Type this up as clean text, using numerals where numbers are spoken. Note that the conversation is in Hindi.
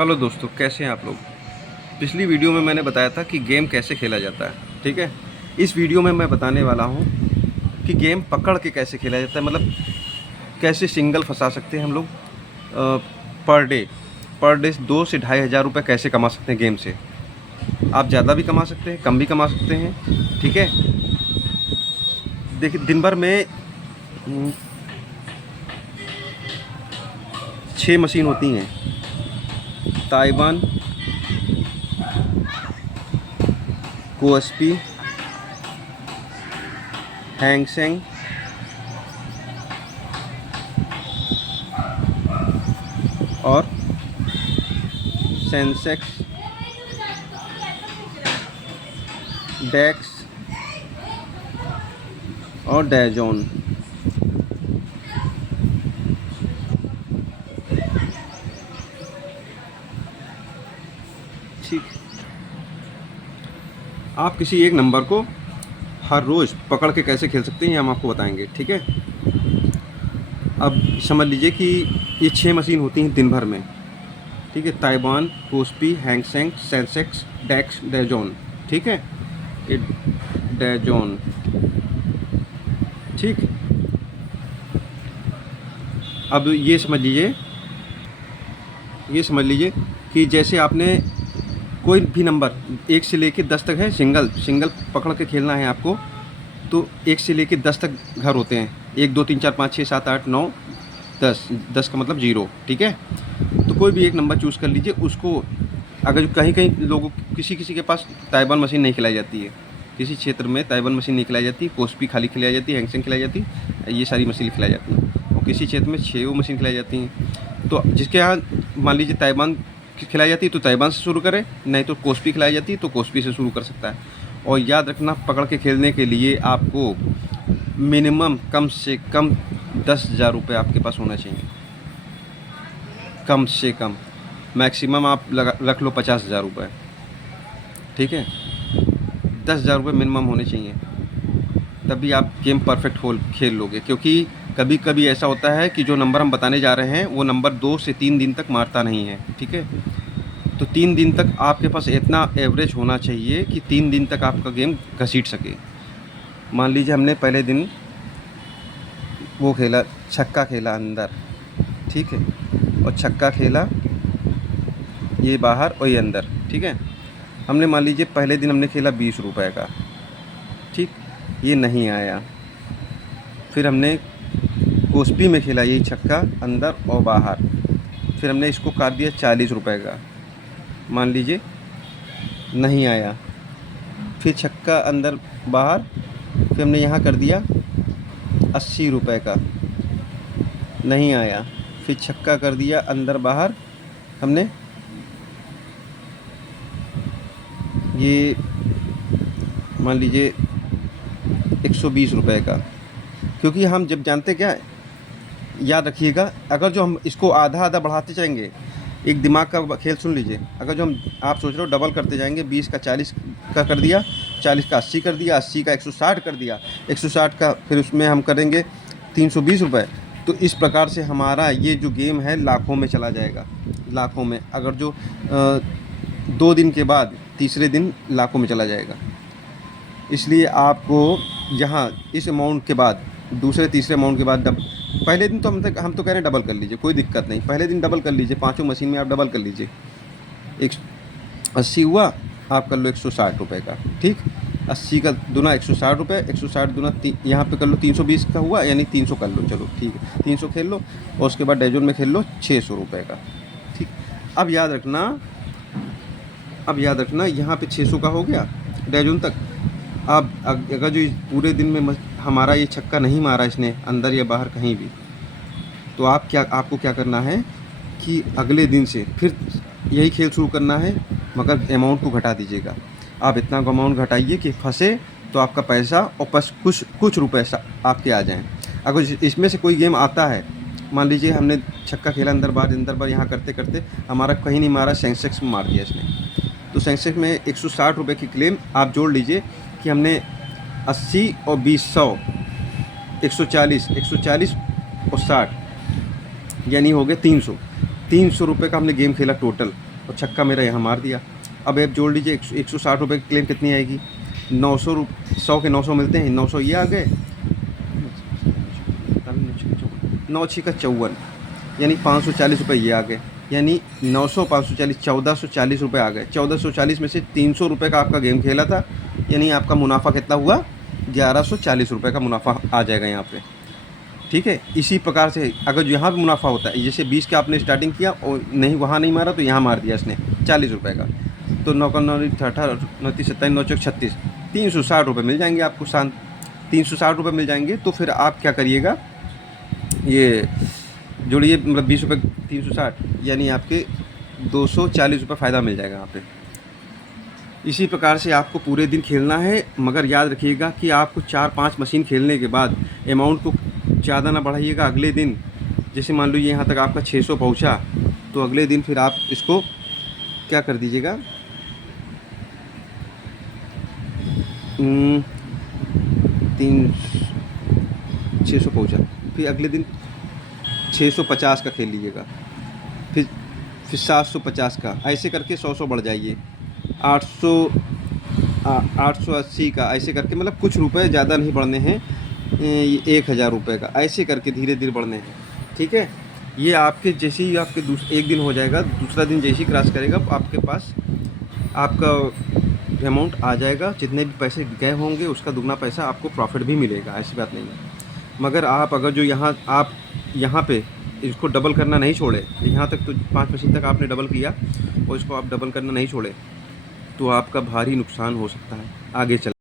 हेलो दोस्तों, कैसे हैं आप लोग। पिछली वीडियो में मैंने बताया था कि गेम कैसे खेला जाता है, ठीक है। इस वीडियो में मैं बताने वाला हूँ कि गेम पकड़ के कैसे खेला जाता है, मतलब कैसे सिंगल फंसा सकते हैं हम लोग पर डे 2 से ढाई हज़ार रुपये कैसे कमा सकते हैं गेम से। आप ज़्यादा भी कमा सकते हैं, कम भी कमा सकते हैं, ठीक है। देखिए, दिन भर में 6 मशीन होती हैं। ताइवान, कोएसपी, हैंगसेंग और सेंसेक्स, डेक्स और डैजोन। ठीक, आप किसी एक नंबर को हर रोज़ पकड़ के कैसे खेल सकते हैं, ये हम आपको बताएंगे, ठीक है। अब समझ लीजिए कि ये 6 मशीन होती हैं दिन भर में, ठीक है। ताइवान, कोस्पी, हैंगसेंग, सेंसेक्स, डेक्स, डैजोन, ठीक है। ये डैजोन, ठीक। अब ये समझ लीजिए कि जैसे आपने कोई भी नंबर 1 से लेके 10 तक है, सिंगल सिंगल पकड़ के खेलना है आपको। तो 1 से लेके 10 तक घर होते हैं, 1 2 3 4 5 6 7 8 9 10, 10 का मतलब 0, ठीक है। तो कोई भी एक नंबर चूज़ कर लीजिए। उसको अगर कहीं कहीं लोगों किसी किसी के पास ताइवान मशीन नहीं खिलाई जाती है, किसी क्षेत्र में ताइवान मशीन नहीं खिलाई जाती, कोस्पी खाली खिलाई जाती है, हैंगसेंग खिलाई जाती है, ये सारी मशीन खिलाई जाती हैं। और किसी क्षेत्र में 6 मशीन खिलाई जाती हैं। तो जिसके यहाँ मान लीजिए ताइवान खिलाई जाती है तो ताइवान से शुरू करें, नहीं तो कोस्पी खिलाई जाती है तो कोस्पी से शुरू कर सकता है। और याद रखना, पकड़ के खेलने के लिए आपको मिनिमम कम से कम 10,000 रुपये आपके पास होना चाहिए, कम से कम। मैक्सिमम आप रख लो 50,000 रुपये, ठीक है। 10,000 रुपये मिनिमम होने चाहिए, तभी आप गेम परफेक्ट खेल लोगे। क्योंकि कभी कभी ऐसा होता है कि जो नंबर हम बताने जा रहे हैं वो नंबर 2 से 3 दिन तक मारता नहीं है, ठीक है। तो 3 दिन तक आपके पास इतना एवरेज होना चाहिए कि 3 दिन तक आपका गेम घसीट सके। मान लीजिए हमने पहले दिन वो खेला, छक्का खेला अंदर, ठीक है, और छक्का खेला ये बाहर और ये अंदर, ठीक है। हमने मान लीजिए पहले दिन हमने खेला 20 रुपए का, ठीक, ये नहीं आया। फिर हमने कोस्पी में खेला यही छक्का अंदर और बाहर, फिर हमने इसको काट दिया 40 रुपए का, मान लीजिए नहीं आया। फिर छक्का अंदर बाहर, फिर हमने यहाँ कर दिया 80 रुपए का, नहीं आया। फिर छक्का कर दिया अंदर बाहर, हमने ये मान लीजिए 120 रुपए का। क्योंकि हम जब जानते क्या है, याद रखिएगा, अगर जो हम इसको आधा आधा बढ़ाते जाएंगे, एक दिमाग का खेल सुन लीजिए। अगर जो हम आप सोच रहे हो डबल करते जाएंगे, 20 का 40 का कर दिया, 40 का 80 कर दिया, 80 का 160 कर दिया, 160 का फिर उसमें हम करेंगे 320 रुपये। तो इस प्रकार से हमारा ये जो गेम है लाखों में चला जाएगा, लाखों में। अगर जो 2 दिन के बाद तीसरे दिन लाखों में चला जाएगा। इसलिए आपको यहाँ इस अमाउंट के बाद, दूसरे तीसरे अमाउंट के बाद पहले दिन तो हम तो कह रहे हैं डबल कर लीजिए, कोई दिक्कत नहीं। पहले दिन डबल कर लीजिए, पाँचों मशीन में आप डबल कर लीजिए। 80 हुआ, आप कर लो 160 रुपये का, ठीक। 80 का दुना 160 रुपये, 160 दुना यहाँ पे कर लो 320 का हुआ, यानी 300 कर लो, चलो ठीक है, 300 खेल लो। और उसके बाद डैजोन में खेल लो 600 रुपये का, ठीक। अब याद रखना यहाँ पे 600 का हो गया डैजोन तक। अब अगर जो पूरे दिन में हमारा ये छक्का नहीं मारा इसने अंदर या बाहर कहीं भी, तो आपको क्या करना है कि अगले दिन से फिर यही खेल शुरू करना है, मगर अमाउंट को घटा दीजिएगा। आप इतना अमाउंट घटाइए कि फंसे तो आपका पैसा और बस कुछ रुपए आपके आ जाएं। अगर इसमें से कोई गेम आता है, मान लीजिए हमने छक्का खेला अंदर बार यहाँ करते करते हमारा कहीं नहीं मारा, सेंसेक्स में मार दिया इसने, तो सेंसेक्स में 160 रुपये की क्लेम आप जोड़ लीजिए कि हमने 80 और 20 100 140 और 60, यानी हो गए 300 रुपये का हमने गेम खेला टोटल। और छक्का मेरा यहाँ मार दिया। अब आप जोड़ लीजिए 160 रुपये की क्लेम कितनी आएगी, 100 के 900 मिलते हैं, 900 ये आ गए, 9 छिका 54, यानी 540 रुपये ये आ गए, यानी 900 540 1440 रुपये आ गए। 1440 में से 300 रुपये का आपका गेम खेला था, यानी आपका मुनाफा कितना हुआ, 1140 रुपये का मुनाफा आ जाएगा यहाँ पे। ठीक है, इसी प्रकार से अगर जो यहाँ पे मुनाफा होता है, जैसे 20 का आपने स्टार्टिंग किया और नहीं वहाँ नहीं मारा तो यहाँ मार दिया इसने 40 रुपये का, तो 9 का 9 18 29 27 9 36 360 रुपये मिल जाएंगे आपको, शांत 360 रुपये मिल जाएंगे। तो फिर आप क्या करिएगा, ये जोड़िए, मतलब 20 रुपये 360, यानी आपके 240 रुपये फ़ायदा मिल जाएगा यहाँ पे। इसी प्रकार से आपको पूरे दिन खेलना है, मगर याद रखिएगा कि आपको 4-5 मशीन खेलने के बाद अमाउंट को ज़्यादा ना बढ़ाइएगा। अगले दिन जैसे मान लीजिए यहाँ तक आपका 600 पहुँचा, तो अगले दिन फिर आप इसको क्या कर दीजिएगा, 600 पहुँचा, फिर अगले दिन 650 का खेल लीजिएगा, फिर 750 का, ऐसे करके 100 बढ़ जाइए, 880 का, ऐसे करके, मतलब कुछ रुपए ज़्यादा नहीं बढ़ने हैं, 1000 रुपये का, ऐसे करके धीरे धीरे बढ़ने हैं। ठीक है, ये आपके जैसे ही आपके एक दिन हो जाएगा, दूसरा दिन जैसे ही क्रॉस करेगा आपके पास आपका अमाउंट आ जाएगा, जितने भी पैसे गए होंगे उसका दुगना पैसा आपको प्रॉफिट भी मिलेगा, ऐसी बात नहीं है। मगर आप अगर जो आप यहाँ पे इसको डबल करना नहीं छोड़े, यहाँ तक तो 5 मशीन तक आपने डबल किया और इसको आप डबल करना नहीं छोड़े, तो आपका भारी नुकसान हो सकता है आगे चल।